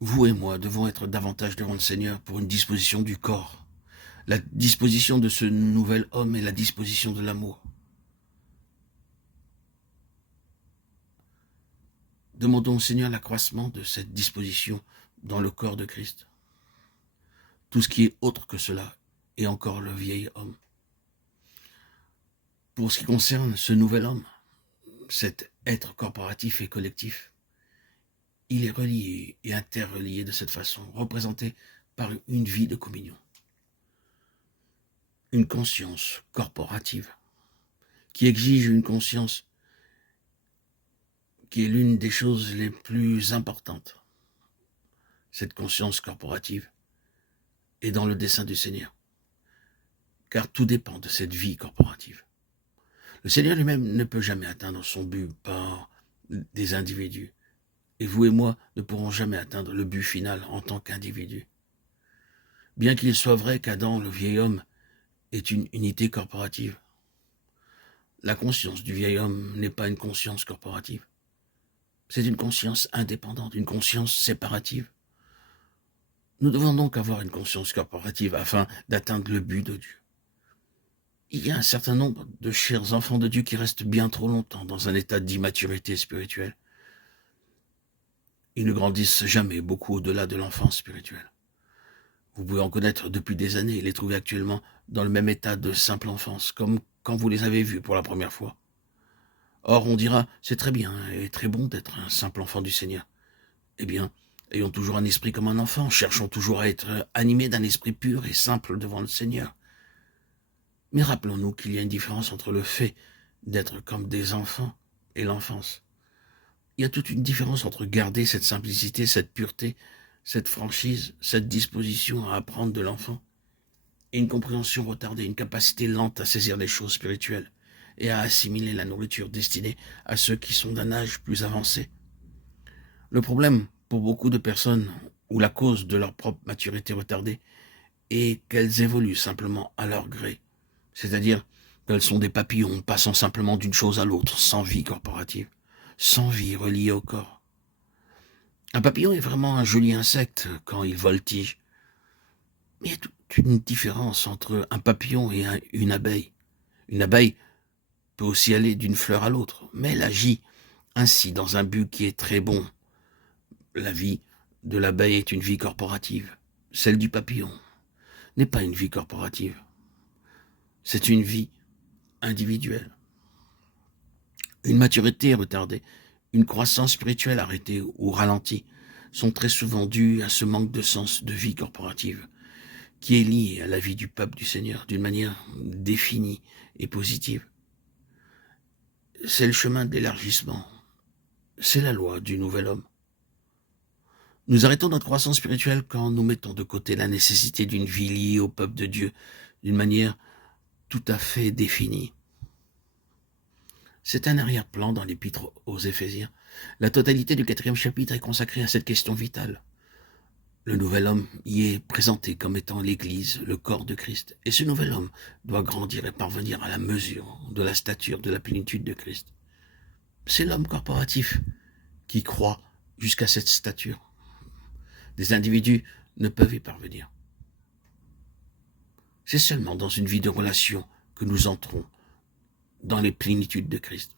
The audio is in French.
Vous et moi devons être davantage devant le Seigneur pour une disposition du corps. La disposition de ce nouvel homme est la disposition de l'amour. Demandons au Seigneur l'accroissement de cette disposition dans le corps de Christ. Tout ce qui est autre que cela est encore le vieil homme. Pour ce qui concerne ce nouvel homme, cet être corporatif et collectif, il est relié et interrelié de cette façon, représenté par une vie de communion. Une conscience corporative qui exige une conscience qui est l'une des choses les plus importantes. Cette conscience corporative est dans le dessein du Seigneur, car tout dépend de cette vie corporative. Le Seigneur lui-même ne peut jamais atteindre son but par des individus, et vous et moi ne pourrons jamais atteindre le but final en tant qu'individus. Bien qu'il soit vrai qu'Adam, le vieil homme, est une unité corporative, la conscience du vieil homme n'est pas une conscience corporative. C'est une conscience indépendante, une conscience séparative. Nous devons donc avoir une conscience corporative afin d'atteindre le but de Dieu. Il y a un certain nombre de chers enfants de Dieu qui restent bien trop longtemps dans un état d'immaturité spirituelle. Ils ne grandissent jamais beaucoup au-delà de l'enfance spirituelle. Vous pouvez en connaître depuis des années et les trouver actuellement dans le même état de simple enfance, comme quand vous les avez vus pour la première fois. Or, on dira, c'est très bien et très bon d'être un simple enfant du Seigneur. Eh bien, ayons toujours un esprit comme un enfant, cherchons toujours à être animés d'un esprit pur et simple devant le Seigneur. Mais rappelons-nous qu'il y a une différence entre le fait d'être comme des enfants et l'enfance. Il y a toute une différence entre garder cette simplicité, cette pureté, cette franchise, cette disposition à apprendre de l'enfant, et une compréhension retardée, une capacité lente à saisir les choses spirituelles et à assimiler la nourriture destinée à ceux qui sont d'un âge plus avancé. Le problème pour beaucoup de personnes, ou la cause de leur propre maturité retardée, est qu'elles évoluent simplement à leur gré, c'est-à-dire qu'elles sont des papillons passant simplement d'une chose à l'autre, sans vie corporative, sans vie reliée au corps. Un papillon est vraiment un joli insecte quand il voltige, mais il y a toute une différence entre un papillon et une abeille. Une abeille peut aussi aller d'une fleur à l'autre, mais elle agit ainsi dans un but qui est très bon. La vie de l'abeille est une vie corporative. Celle du papillon n'est pas une vie corporative. C'est une vie individuelle. Une maturité retardée, une croissance spirituelle arrêtée ou ralentie sont très souvent dues à ce manque de sens de vie corporative qui est lié à la vie du peuple du Seigneur d'une manière définie et positive. C'est le chemin de l'élargissement. C'est la loi du nouvel homme. Nous arrêtons notre croissance spirituelle quand nous mettons de côté la nécessité d'une vie liée au peuple de Dieu d'une manière tout à fait définie. C'est un arrière-plan dans l'épître aux Éphésiens. La totalité du 4e chapitre est consacrée à cette question vitale. Le nouvel homme y est présenté comme étant l'Église, le corps de Christ. Et ce nouvel homme doit grandir et parvenir à la mesure de la stature de la plénitude de Christ. C'est l'homme corporatif qui croit jusqu'à cette stature. Des individus ne peuvent y parvenir. C'est seulement dans une vie de relation que nous entrons dans les plénitudes de Christ.